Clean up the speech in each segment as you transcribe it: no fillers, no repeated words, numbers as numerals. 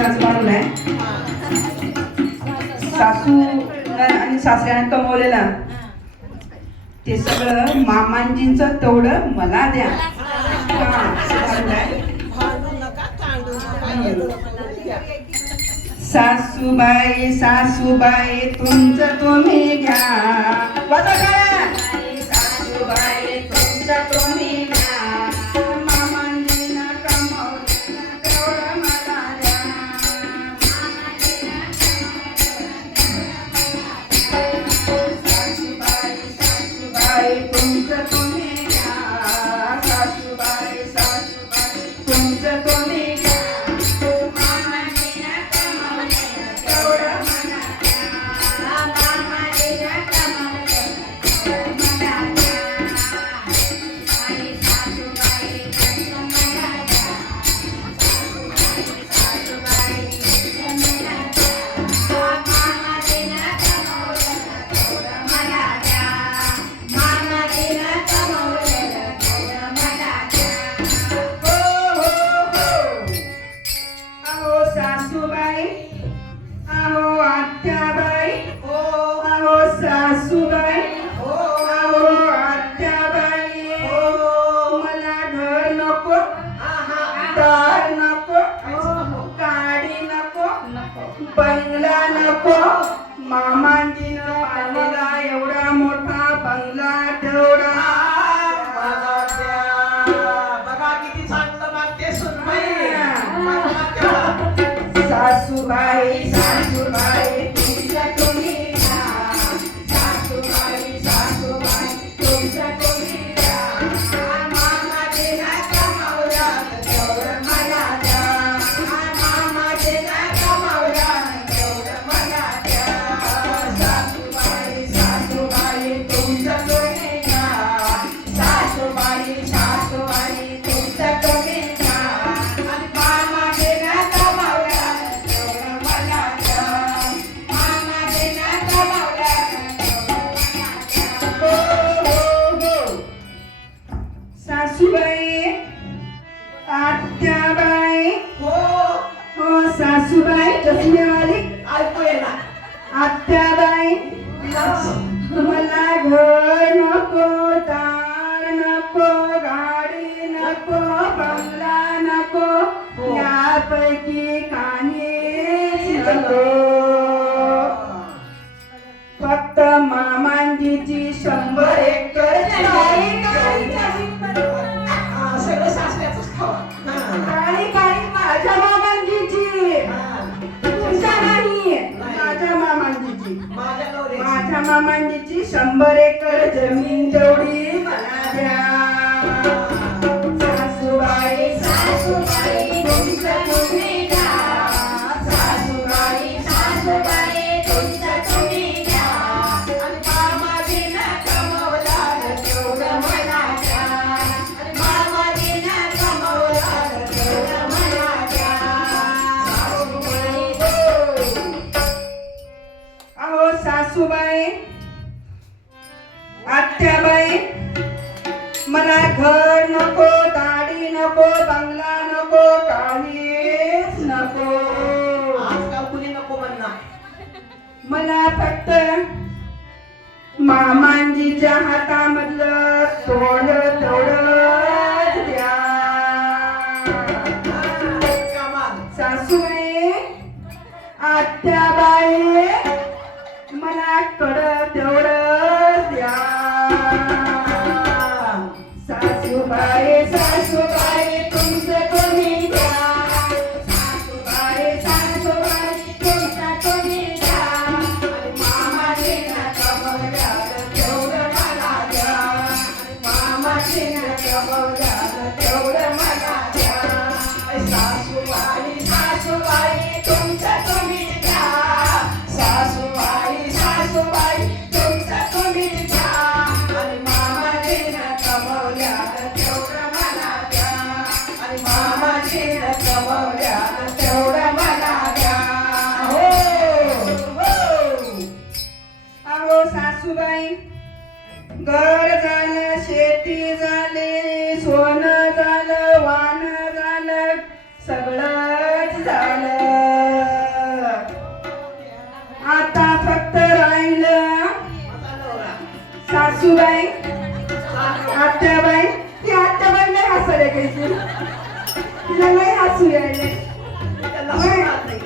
लग्नाचं मानलंय सासू आणि सासऱ्याने कमवलेला ते सगळं मामांजींचं तेवढं मला द्या. सासूबाई सासूबाई तुमचं तुम्ही घ्या. वाजा करा. सासूबाई तुमचं तुम्ही घ्या. मामांजीनं कमवलेलं तेवढं मला द्या. सासूबाई सासूबाई तुमचं तुम्ही घ्या. सासूबाई सासूबाई तुमचं तुम्ही घ्या. सासूबाई अहो आत्याबाई अहो सासूबाई अहो आत्याबाई मला घर नको दार नको गाडी नको बंगला नको. मामांजीनं पाहिलेला एवढा मोठा बंगला तेवढा बघा किती चांगलं वाटते सुनबाई. सासूबाई सासूबाई तुमचं तुम्ही घ्या. सासूबाई सासूबाई तुमचं तुम्ही घ्या. मामाजीनं कमवलं तेवढं मला द्या. मामाजीनं कमवलं तेवढं मला द्या. सासूबाई सासूबाई तुमचं तुम्ही घ्या. सासूबाई सासूबाई तुमचं तुम्ही घ्या. आणि मामाजीनं कमवलं तेवढं मला द्या. मामाजीनं कमवलं तेवढं मला द्या. सासूबाई आत्याबाई हो सासूबाई चष्मेवाली ऐकू येणार. आत्याबाई मला घर नको दार नको गाडी नको बंगला नको यापैकी काहीच नको. फक्त मामांजीची 100 एकर सगळं सासऱ्याचंच खावा. काही काही माझ्या मामांजीची तुमच्या नाही माझ्या मामांजीची. माझ्या नवऱ्याची. माझ्या मामांजीची 100 एकर जमीन तेवढी मला द्या. सासूबाई सासूबाई तुमचं तुम्ही घ्या. सासूबाई सासूबाई तुमचं तुम्ही घ्या. आणि मामाजीनं कमवलं तेवढं मला द्या. आणि मामाजीनं कमवलं तेवढं मला द्या. सासूबाई अहो सासूबाई आत्याबाई मला घर नको दाढी नको बंगला नको काहीच नको. आजकाल कुणी नको म्हणणार. मला फक्त मामांजीच्या हातामधलं थोडं थोडंच द्या. कमाल. सासूबाई आत्याबाई मला कडं तेवढं द्या. सासूबाई सासूबाई तुमचं तुम्ही द्या. सासूबाई सासूबाई तुमचं तुम्ही द्या. आणि मामाजीनं कमवलं तेवढं मला द्या. मामाजीनं कमवलं तेवढं मला द्या. सासूबाई सासूबाई तुमचं तुम्ही द्या. सासूबाई सासूबाई तुमचं तुम्ही द्या. आणि मामाजीनं कमवलं तेवढं मला द्या. आणि मामाजीनं कमवलं तेवढं मला द्या. अहो सासूबाई घर झालं शेती झाली सोनं झालं वाण झालं सगळंच झालं. सासूबाई आत्याबाई ती आत्याबाई नाही हसायला काही तिला नाही हसू यायले त्याला सुरुवात नाही.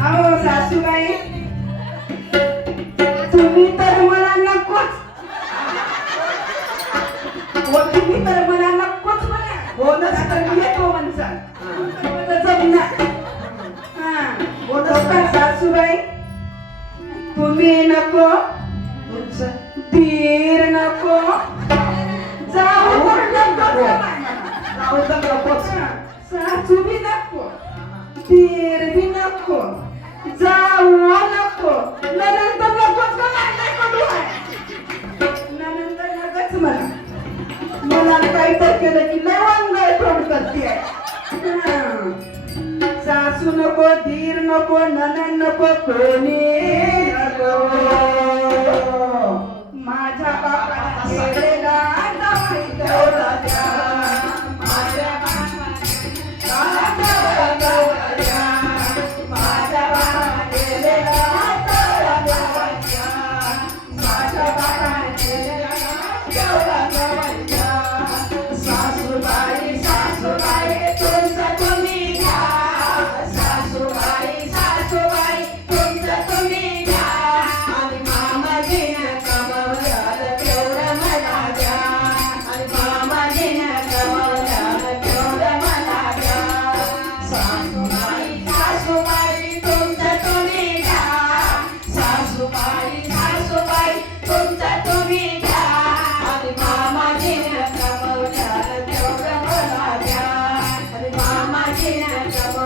अहो सासूबाई तुम्ही तर मला नकोच तुम्ही तर मला नकोच म्हणा बोनस तर मी येतो म्हणसाल मला जमणार बोनस का सासूबाई तुम्ही नको तुमचं धीर नको जाऊ नको आवडतं नकोच. सासू बी नको धीर बी नको जाऊ नको नंतर नकोच का नाही नको नंतर नकोच मला काही तर केलं की लय वांगळ तोंड करते सासू नको धीर नको ननन नको कोणी नको माझ्या बापाला केलेला जावई तेवढा द्या. माझ्या बापाला तेवढा द्या. माझ्या बापाला केलेला तेवढा द्या. माझ्या बापाला केलेला तेवढा द्या. सासूबाई सासूबाई तुमचं तुम्ही घ्या. सासूबाई सासूबाई तुमचं तुम्ही घ्या. आणि मामाजीनं कमवलं तेवढं मला द्या. आणि मामाजीनं कमवलं तेवढं मला द्या. सासूबाई सासूबाई तुमचं तुम्ही घ्या. सासूबाई सासूबाई तुमचं तुम्ही घ्या. आणि मामाजीनं कमवलं तेवढं मला द्या. आणि मामाजीनं कमवलं